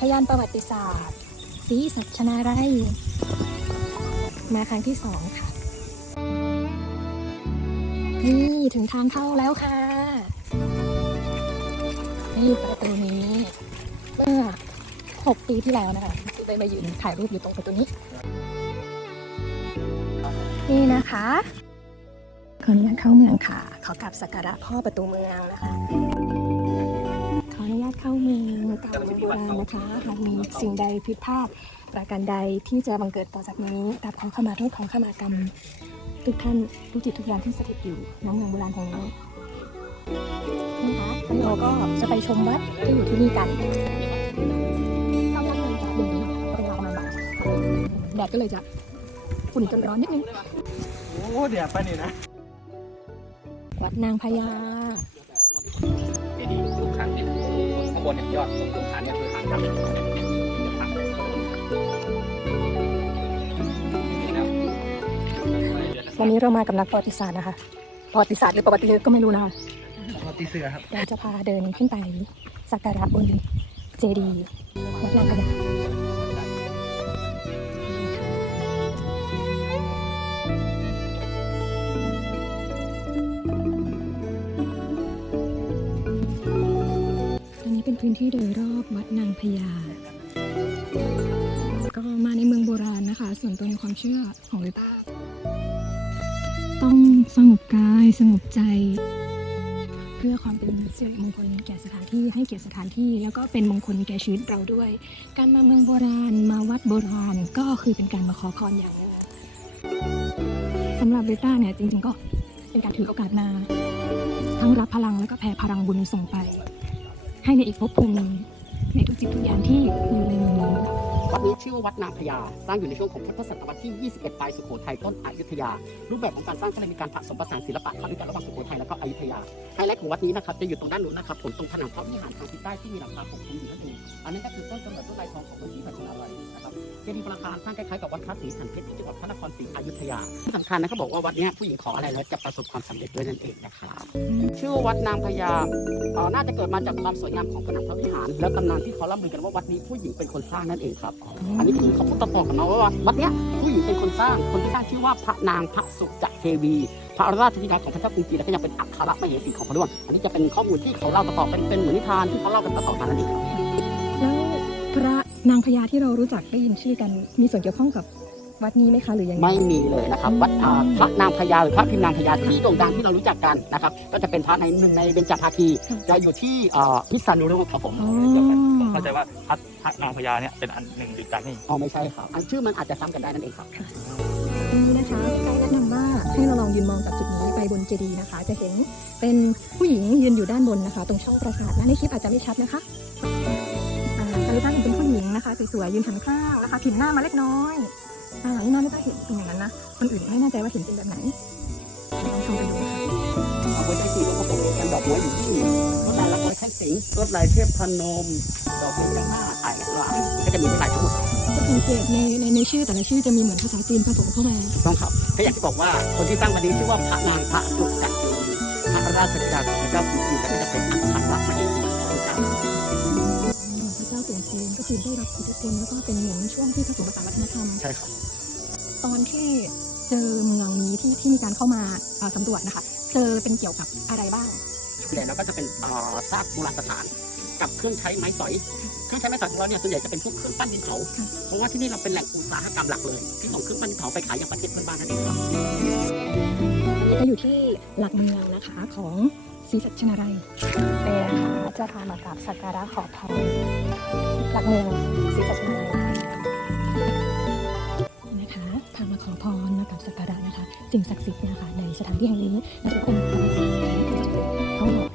ทยานประวัติศาสตร์ศรีสัชนาลัยมาครั้งที่สองค่ะ นี่ถึงทางเข้าแล้วค่ะ นี่ประตูนี้เมื่อ6ปีที่แล้วนะคะได้มายืนถ่ายรูปอยู่ตรงประตูนี้ นี่นะคะขออนุญาตเข้าเมืองค่ะ ขอกลับสักการะพ่อประตูเมืองนะคะาตเข้าเมืองเก่ามืองโบราณนะคะหากมีสิ่งใดผิดพลาดประการใดที่จะบังเกิดต่อจากนี้กับของขมาโทษของขมากรรม ทุกท่านทุกจิตทุกอย่างที่สถิตอยู่ณเมืองโบราณแห่งนี้นะคะแล้วเราก็จะไปชมวัดที่อยู่ที่นี่กันเข้าพักเมือจากเย็นนี้เป็นเวลาประมาณบ่ายแดดก็เลยจะฝุ่นจนร้อนนิดนึงโอ้เดี๋ยวไปนี่นะวัดนางพญา บนเนี่ยยอดตรงฐานเนี่ยคือฐานครับเป็นฐานนี่นะวันนี้เรามากับนักประวัติศาสตร์นะคะ ประวัติศาสตร์หรือประวัติศาสตร์ก็ไม่รู้นะคะปฏิเสือครับเราจะพาเดินขึ้นไปสักการะบนเจดีย์วัดนางพญาอัน เป็นพื้นที่โดยรอบวัดนางพญาก็มาในเมืองโบราณนะคะ ส่วนตัวในความเชื่อของลิต้าต้องสงบกายสงบใจ เพื่อความเป็นสิริมงคลแก่สถานที่ให้เกียรติสถานที่ แล้วก็เป็นมงคลแก่ชีวิตเราด้วย การมาเมืองโบราณมาวัดโบราณก็คือเป็นการมาขอพรอย่างหนึงสำหรับเบต้าเนี่ยจริงๆก็เป็นการถือโอกาสมาทั้งรับพลังแล้วก็แผ่พลังบุญส่งไป ให้ในอีกภพภูมิหนึ่งในทุกจิตทุกอย่างที่อยู่ในมือนี้ วัดนี้ชื่อวัดนางพญาสร้างอยู่ในช่วงของพุทธศตวรรษที่ 21 ปลายสุโขทัยต้นอยุธยา รูปแบบของการสร้างก็เลยมีการผสมผสานศิลปะเข้าด้วยกันระหว่างสุโขทัยแล้วก็อยุธยาไฮไลท์ของวัดนี้นะครับจะอยู่ตรงด้านนู้นนะครับผมตรงผนังพระวิหารทางทิศใต้ที่มีหลังคาปกคลุมอยู่นั่นเองอันนั้นก็คือต้นกำเนิดต้นลายทองของพระศรีสัชนาลัยนะครับเจดีย์พระคารสร้างคล้ายๆกับวัดพระศรีสันเพชรที่จังหวัดพระนครศรีอยุธยาที่สำคัญนะเขาบอกว่าวัดนี้ผู้หญิงขออะไรแล้วจะประสบความสำเร็จด้วยนั่นเองนะครับชื่อวัดนางพญาน่าจะเกิดมาจากความสวยงามของผนังพระวิหาร แล้วตำนานที่เขาเล่าลือกันว่าวัดนี้ผู้หญิงเป็นคนสร้างนั่นเองครับอันนี้คือเขาพูดต่อๆกันมาว่าวัดเนี้ยผู้หญิงเป็นคนสร้าง คนที่สร้างชื่อว่าพระนางพระสุจักรเทวี พระราชธิดาของพระเจ้ากรุงจีนและก็ยังเป็นอัครมเหสีของพระร่วงอันนี้จะเป็นข้อมูลที่เขาเล่าต่อๆเป็นเป็นเหมือนนิทานที่เขาเล่ากันต่อๆมานั่นเองครับแล้วพระนางพญาที่เรารู้จักได้ยินชื่อกันมีส่วนเกี่ยวข้องกับวัดนี้ไหมคะหรือยังไงไม่มีเลยนะครับวัดอ่าพระนางพญาหรือพระพิมพ์นางพญาที่โด่งดังที่เรารู้จักกันนะครับก็จะเป็นพระในหนึ่งในเบญจภาคีค่ะจะอยู่ที่เอ่อพิษณุโลกครับผมอ๋อ เข้าใจว่าพัดพัดนางพญาเนี่ยเป็นอันหนึ่งเดียวกันนี่อ๋อไม่ใช่ครับอันชื่อมันอาจจะซ้ำกันได้นั่นเองครับตรงนี้นะคะไกด์แนะนำว่าให้เราลองยืนมองจากจุดนี้ไปบนเจดีย์นะคะ จะเห็นเป็นผู้หญิงยืนอยู่ด้านบนนะคะ ตรงช่องปราสาทนะในคลิปอาจจะไม่ชัดนะคะอ่าตาลิต้าเห็นเป็นผู้หญิงนะคะสวยๆยืนหันข้างนะคะผินหน้ามาเล็กน้อยอ่านี่น่าลิต้าเห็นเป็นอย่างนั้นนะคนอื่นไม่แน่ใจว่าเห็นเป็นแบบไหนลองชมไปดูค่ะ เอาไว้ที่สี่ก็ผมเป็นดอกไม้อยู่ที่รถลายลักษณ์ไว้แค่ สิงห์รถลายเทพพนม ดอกเบี้ยหน้าอ่ายหลายก็จะมีลายทั้งหมดจะสังเกตในในในชื่อแต่ละชื่อจะมีเหมือนภาษาจีนผสมเข้ามาถูกต้องครับก็อย่างที่บอกว่าคนที่สร้างวันนี้ชื่อว่าพระนางพระสุจักรเทวีพระราชธิดาของพระเจ้ากรุงจีนและก็จะเป็นอัครมเหสีของพระเจ้าพระเจ้าเปลี่ยนจีนก็คือได้รับอิทธิพลแล้วก็เป็นเหมือนช่วงที่ผสมผสานวัฒนธรรมใช่ครับตอนที่เจอเมืองนี้ที่ที่มีการเข้ามาเอ่อสำรวจนะคะ เจอเป็นเกี่ยวกับอะไรบ้าง แล้วก็จะเป็นซากโบราณสถาน กับเครื่องใช้ไม้สอย เครื่องใช้ไม้สอยของเราเนี่ยส่วนใหญ่จะเป็นพวกเครื่องปั้นดินเผา เพราะว่าที่นี่เราเป็นแหล่งอุตสาหกรรมหลักเลยที่ส่งเครื่องปั้นดินเผาไปขายยังประเทศเพื่อนบ้านนั่นเองครับก็อยู่ที่หลักเมืองนะคะของศรีสัชนาลัยเป็นนะคะจะพามากราบสักการะขอพรหลักเมืองศรีสัชนาลัยนะคะพามาขอพรมากราบสักการะนะคะ สิ่งศักดิ์สิทธิ์นะคะในสถานที่แห่งนี้และทุกคน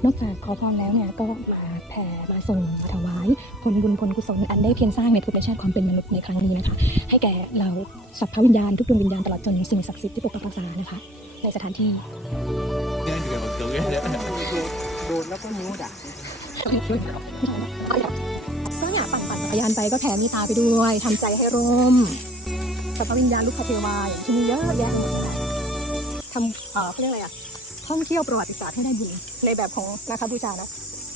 นอกจากขอพรแล้วเนี่ยก็มาแผ่มาส่งมาถวายผลบุญผลกุศลอันได้เพียรสร้างในภพชาติความเป็นมนุษย์ในครั้งนี้นะคะ ให้แก่เราสัพพวิญญาณทุกดวงวิญญาณตลอดจนสิ่งศักดิ์สิทธิ์ที่ปกปักรักษานะคะ ในสถานที่โดนแล้วก็นิ้วด่าก็อยาปั่นปั่นจักรยานไปก็แผ่มตตาไปด้วยทำใจให้ร่มสัพพวิญญาณลูกคเทวาอย่างที่มีเยอะแยะหมดเลยทำเอ่อเขาเรียกอะไรอะ ท่องเที่ยวประวัติศาสตร์ให้ได้บุญในแบบของนะคะบูชานะ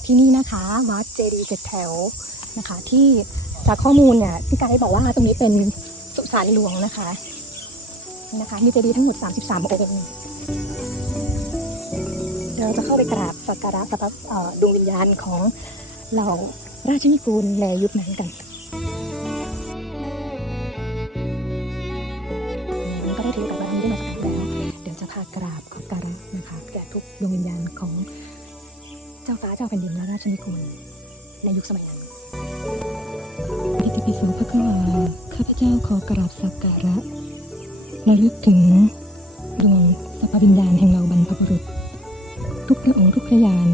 ที่นี่นะคะวัดเจดีย์เจ็ดแถวนะคะ ที่จากข้อมูลเนี่ยพี่ไกด์บอกว่าตรงนี้เป็นสุสานหลวงนะคะนะคะมีเจดีย์ทั้งหมด 33 องค์เดี๋ยวเราจะเข้าไปกราบสักการะสักการะเอ่อดวงวิญญาณของเหล่าราชนิกูลในยุคนั้นกัน เดี๋ยวจะกราบขอการะนะคะแก่ทุกดวงวิญญาณของเจ้าฟ้าเจ้าแผ่นดินและราชนิกูลในยุคสมัยนั้นอิติปิโสพระคัมภีร์ข้าพเจ้าขอกราบสักการะระลึกถึงดวงสัพพวิญญาณแห่งเราบรรพบุรุษ ทุกพระองค์ทุกพระยาน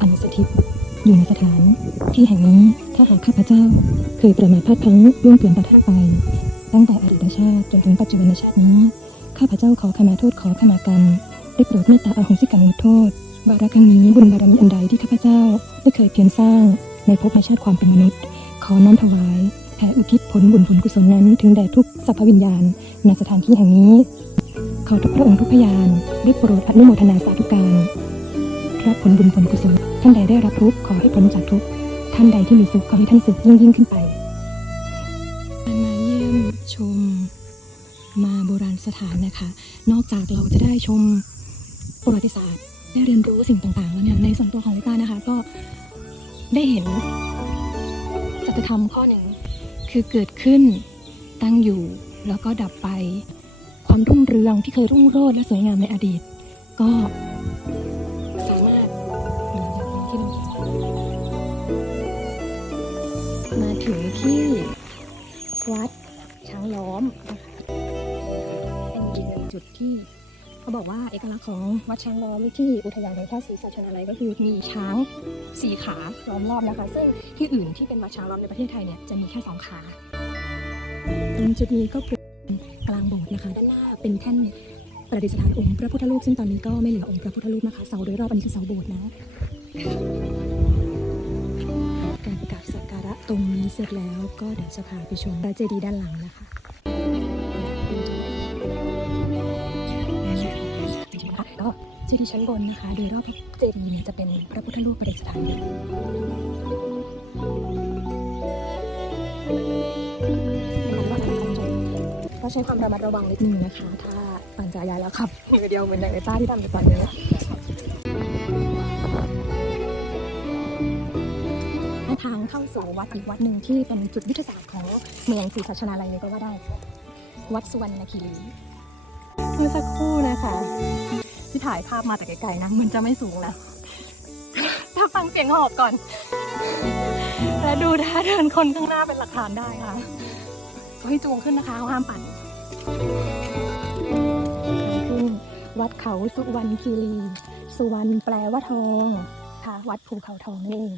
อันสถิตอยู่ในสถานที่แห่งนี้ถ้าหากข้าพเจ้าเคยประมาทพลาดพลั้งล่วงเกินต่อท่านไป ตั้งแต่อดีตชาติจนถึงปัจจุบันชาตินี้ ข้าพเจ้าขอขมาโทษขอขมากรรมได้โปรดเมตตาอาโหสิกรรมโทษบาระครั้งนี้บุญบารมีอันใดที่ข้าพเจ้าได้เคยเพียรสร้างในภพในชาติความเป็นมนุษย์ ขอน้อมถวายแผ่อุทิศผลบุญผลกุศลนั้น ถึงแด่ทุกสรรพวิญญาณในสถานที่แห่งนี้ ขอทุกพระองค์ทุกพยานได้โปรดอนุโมทนาสาธุการรับผลบุญผลกุศลท่านใดได้รับทุกขอให้พ้นจากทุกท่านใดที่มีสุขขอให้ท่านสุขยิ่งยิ่งขึ้นไป สถานนะคะ นอกจากเราจะได้ชมประวัติศาสตร์ ได้เรียนรู้สิ่งต่างๆ แล้วเนี่ยในส่วนตัวของลิต้านะคะก็ได้เห็นสัจธรรมข้อหนึ่งคือเกิดขึ้นตั้งอยู่แล้วก็ดับไปความรุ่งเรืองที่เคยรุ่งโรจน์และสวยงามในอดีต ก็สามารถมาถึงที่วัดช้างล้อมนะคะ จุดที่เขาบอกว่าเอกลักษณ์ของวัดช้างล้อมที่อุทยานแห่งชาติศรีสัชนาลัยก็คือมีช้างสี่ขาล้อมรอบนะคะ ซึ่งที่อื่นที่เป็นวัดช้างล้อมในประเทศไทยเนี่ยจะมีแค่สองขาตรงจุดนี้ก็เป็นกลางโบสถ์นะคะ ด้านหน้าเป็นแท่นประดิษฐานองค์พระพุทธรูปซึ่งตอนนี้ก็ไม่เหลือองค์พระพุทธรูปนะคะเสาโดยรอบอันนี้คือเสาโบสถ์นะการกราบสักการะตรงนี้เสร็จแล้วก็เดี๋ยวจะพาไปชมพระเจดีย์ด้านหลังนะคะ ก็เจดีย์ชั้นบนนะคะ โดยรอบพระเจดีย์เนี่ยจะเป็นพระพุทธรูปประดิษฐานก็ใช้ความระมัดระวังนิดนึงนะคะ ถ้าปั่นจักรยานแล้วขับมือเดียวเหมือนในเอต้าที่ทำอยู่ตอนนี้ทางเข้าสู่วัดอีกวัดหนึ่งที่เป็นจุดยุทธศาสตร์ของเมืองศรีสัชนาลัยเลยก็ว่าได้ วัดสุวรรณคีรีเมื่อสักครู่นะคะ ที่ถ่ายภาพมาแต่ไกลๆนะมันจะไม่สูงนะถ้าฟังเสียงหอบก่อน และดูท่าเดินคนข้างหน้าเป็นหลักฐานได้ค่ะก็ให้จูงขึ้นนะคะห้ามปั่นขึ้นวัดเขาสุวรรณคีรี สุวรรณแปลว่าทองค่ะ วัดภูเขาทองนั่นเอง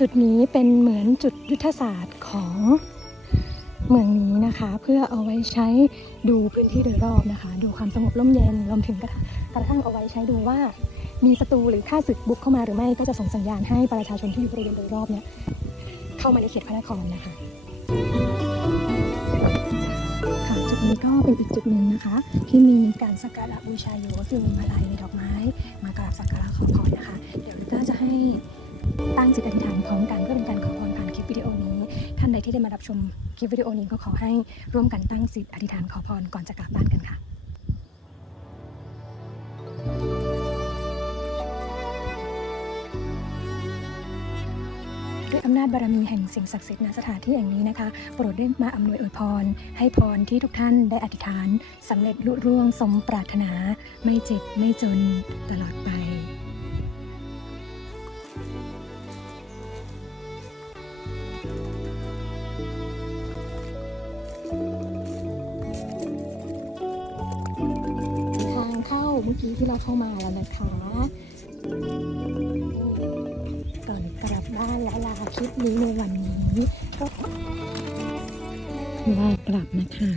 จุดนี้เป็นเหมือนจุดยุทธศาสตร์ของเมืองนี้นะคะ เพื่อเอาไว้ใช้ดูพื้นที่โดยรอบนะคะ ดูความสงบร่มเย็นรวมถึงกระทั่งกระทั่งเอาไว้ใช้ดูว่า มีศัตรูหรือข้าศึกบุกเข้ามาหรือไม่ก็จะส่งสัญญาณให้ประชาชนที่อยู่บริเวณโดยรอบเนี่ยเข้ามาในเขตพระนครนะคะค่ะจุดนี้ก็เป็นอีกจุดหนึ่งนะคะ ที่มีการสักการะบูชาอยู่ก็คือมีมาลัยมีดอกไม้ มากราบสักการะขอพรนะคะ เดี๋ยวลิต้าจะให้ ตั้งจิตอธิษฐานพร้อมกันเพื่อเป็นการขอพรผ่านคลิปวิดีโอนี้ ท่านใดที่ได้มารับชมคลิปวิดีโอนี้ก็ขอให้ร่วมกันตั้งจิตอธิษฐานขอพรก่อนจะกลับบ้านกันค่ะด้วยอำนาจบารมีแห่งสิ่งศักดิ์สิทธิ์ณสถานที่แห่งนี้นะคะ โปรดได้มาอำนวยอวยพร ให้พรที่ทุกท่านได้อธิษฐานสำเร็จลุร่วงสมปรารถนา ไม่เจ็บไม่จนตลอดไป เมื่อกี้ที่เราเข้ามาแล้วนะคะ ก่อนกลับบ้านและลาคลิปนี้ในวันนี้ก็ลากลับนะคะ